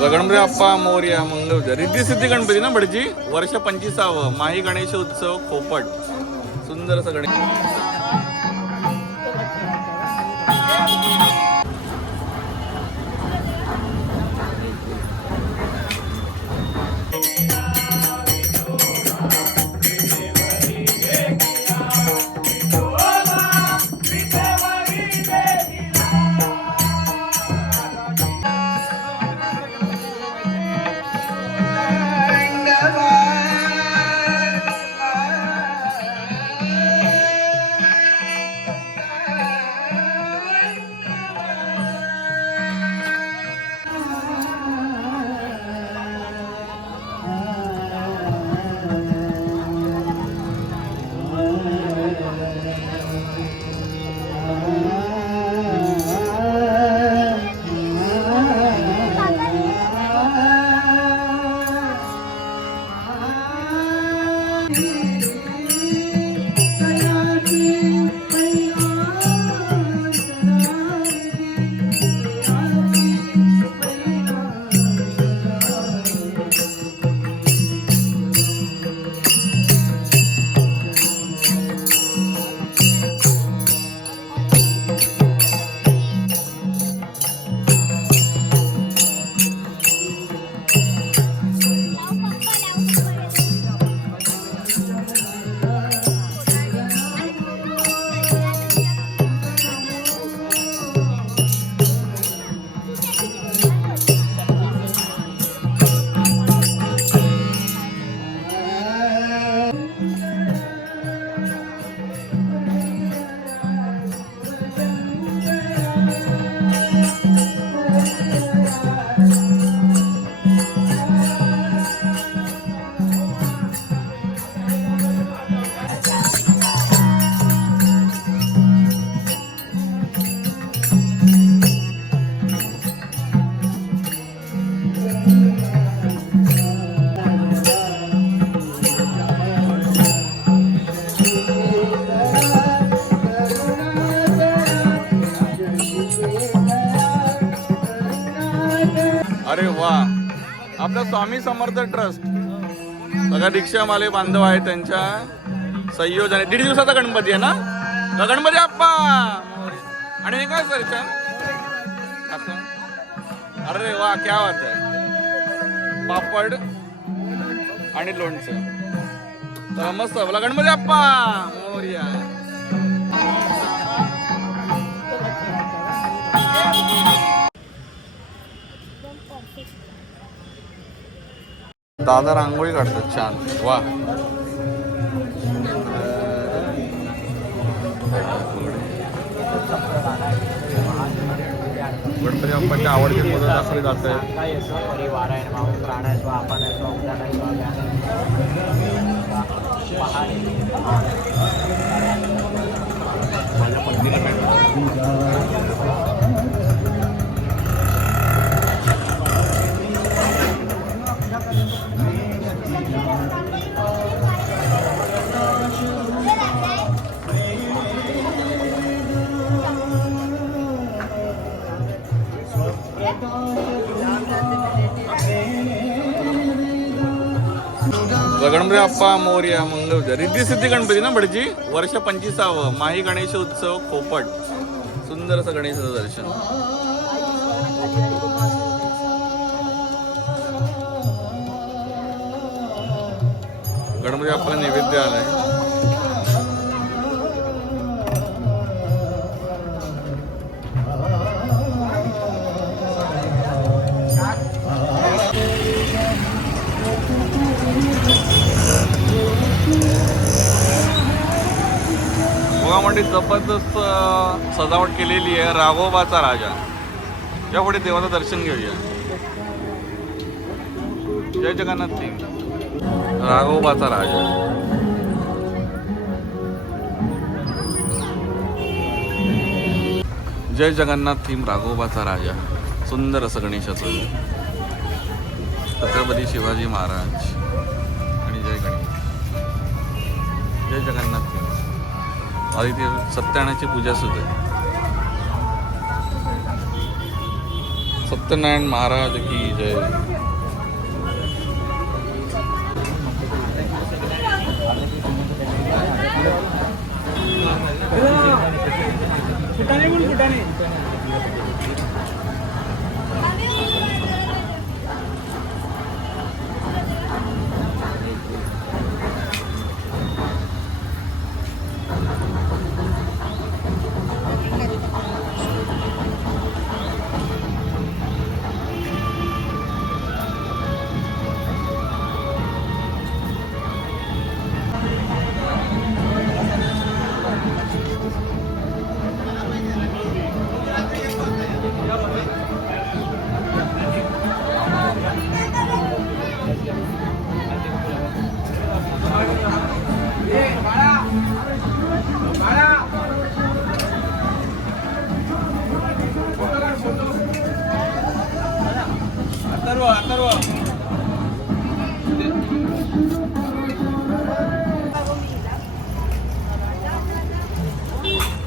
गगनमध्ये अप्पा मोर्या मंगल रिद्धी सिद्धी गणपती ना भटजी वर्ष 25वा माही गणेश उत्सव खोपट सुंदर असं गणेश. अरे वा आपला स्वामी समर्थ ट्रस्ट बघा रिक्षावाले बांधव आहे त्यांच्या संयोजने 1.5 दिवसाचा गणपती आहे ना गणपती अप्पा आणि हे काय सर असं. अरे वा क्या बात आहे पापड आणि लोणचं तर मस्त बोला गणपती अप्पा मोरया. दादा रांगोळी काढतात छान वा. गणपती बाप्पाच्या आवडते मोदक दाखवले जात आहे. गगनमध्ये अप्पा मोर्या मंगल रिद्धी सिद्धी गणपती ना भटजी वर्ष 25वा माही गणेश उत्सव खोपट सुंदर असं गणेशाचं दर्शन. गणपती आपला नैवेद्य आलाय. बघा जबरदस्त सजावट केलेली आहे. राघोबाचा राजा या पुढे देवाचं दर्शन घेऊया. जय जगन्नाथ थीम राघोबाचा राजा. जय जगन्नाथ थीम राघोबाचा राजा सुंदर असं गणेशाचं. छत्रपती शिवाजी महाराज आणि जय गणेश. जय जगन्नाथ थीम. आणि इथे सत्यनारायणाची पूजा सुद्धा आहे. सत्यनारायण महाराज की जय.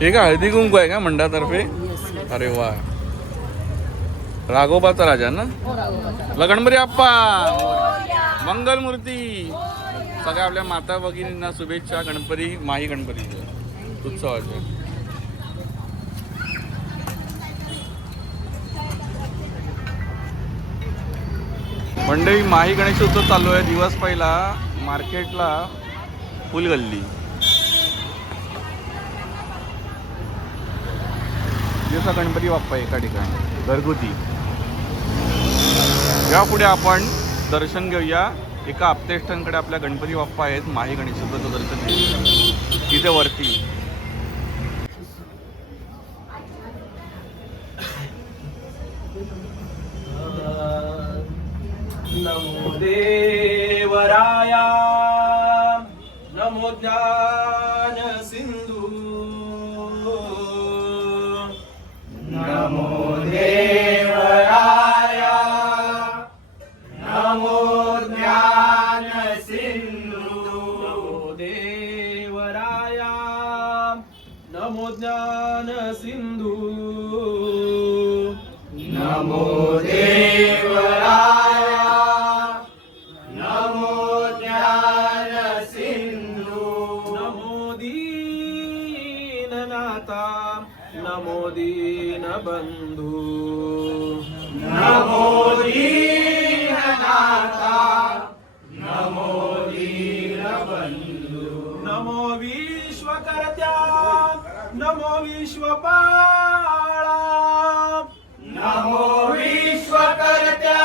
हे का हळदी कुंकू आहे का मंडळातर्फे? अरे वा. राघोबाचा राजा ना. गणपती बाप्पा मंगलमूर्ती. सगळ्या आपल्या माता भगिनींना शुभेच्छा गणपती माही गणपतीच्या उत्सवाच्या. मंडळी माही गणेश उत्सव चालू आहे. दिवस पहिला मार्केटला फुल गल्ली. दिवसा गणपती बाप्पा एका ठिकाणी घरगुती. यापुढे आपण दर्शन घेऊया. एका आपतेष्टांकडे आपल्या गणपती बाप्पा आहेत. माही गणेशोत्सवाचं दर्शन घेऊया तिथे वरती. नमो देवराया नमो ज्ञान सिंधू नमो देवराया नमो ज्ञान सिंधू नमो देवराया नमो ज्ञान सिंधू नमो देवराया नमो दीनबंधू नमो दीननाथा नमो दीनबंधू नमो विश्वकर्त्या नमो विश्वपाला नमो विश्वकर्त्या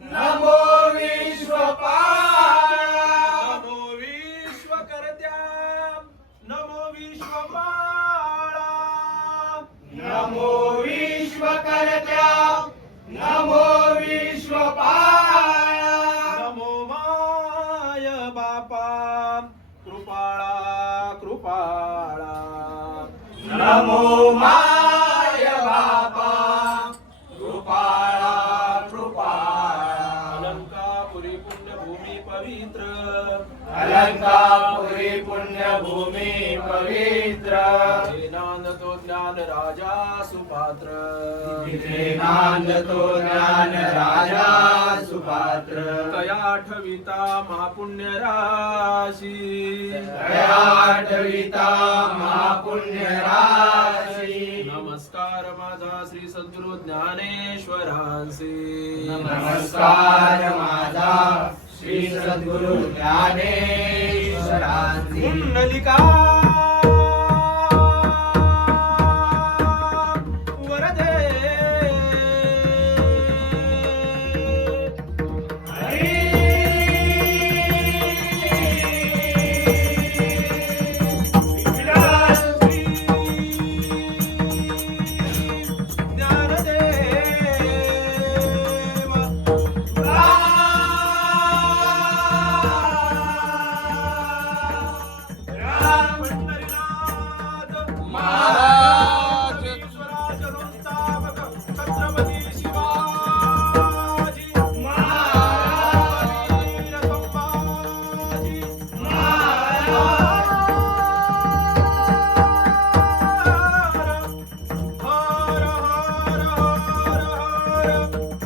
नमो विश्वपाला नमो विश्वकर्त्या नमो विश्वपाला नमो विश्वकर्त्या नमो विश्वपाला नमो माय बापा कृपाळा कृपाळा नमो माय बापा कृपाळा कृपाळा अलंकापुरी पुण्यभूमी पवित्र अलंकापुरी पुण्यभूमी पवित्र नांदतो ज्ञान राजा सुपात्र नांदतो ज्ञान राजा सुपात्र तया ठविता महापुण्य राशी तया ठविता महापुण्य राशी नमस्कार माझा श्री सद्गुरु ज्ञानेश्वरांसी नमस्कार माझा श्री सद्गुरु ज्ञानेश्वरांसी कुंडलिका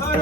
हर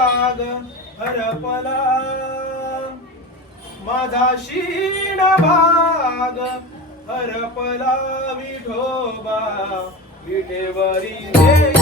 भाग हरपला माझा शीण भाग हरपला विठोबा विठेवरी